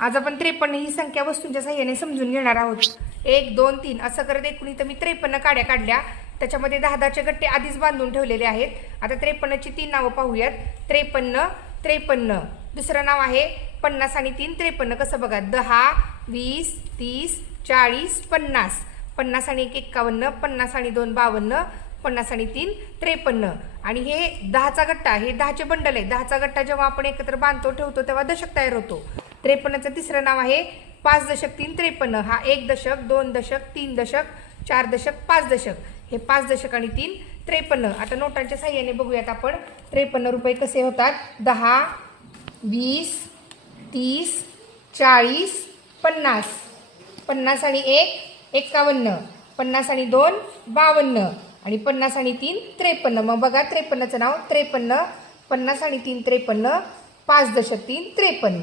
आज आपण त्रेपन्न ही संख्या वस्तूंच्या साह्याने समजून घेणार आहोत. एक दोन तीन असं करत एकूण इथं मी त्रेपन्न काड्या काढल्या. त्याच्यामध्ये दहा दहाचे गट्टे आधीच बांधून ठेवलेले आहेत. आता त्रेपन्नची तीन नावं पाहूयात. त्रेपन्न त्रेपन्न. दुसरं नाव आहे पन्नास आणि तीन. त्रेपन्न कसं बघा? दहा वीस तीस चाळीस पन्नास. पन्नास आणि एक एक्कावन्न पन्नास आणि दोन बावन्न पन्नास आणि तीन त्रेपन्न. आणि हे दहाचा गट्टा हे दहाचे बंडल आहे. दहाचा गट्टा जेव्हा आपण एकत्र बांधतो ठेवतो तेव्हा दशक तयार होतो. त्रेपन्नचं तिसरं नाव आहे. पाच दशक तीन त्रेपन्न. हा एक दशक दोन दशक तीन दशक चार दशक पाच दशक. हे पाच दशक आणि तीन त्रेपन्न. आता नोटांच्या साह्याने बघूयात आपण. त्रेपन्न रुपये कसे होतात? दहा वीस तीस चाळीस पन्नास. पन्नास आणि एक एक्कावन्न पन्नास आणि दोन बावन्न. आणि पन्नास आणि तीन त्रेपन्न. मग बघा त्रेपन्नचं नाव त्रेपन्न. पन्नास आणि तीन त्रेपन्न. पाच दशक तीन त्रेपन्न.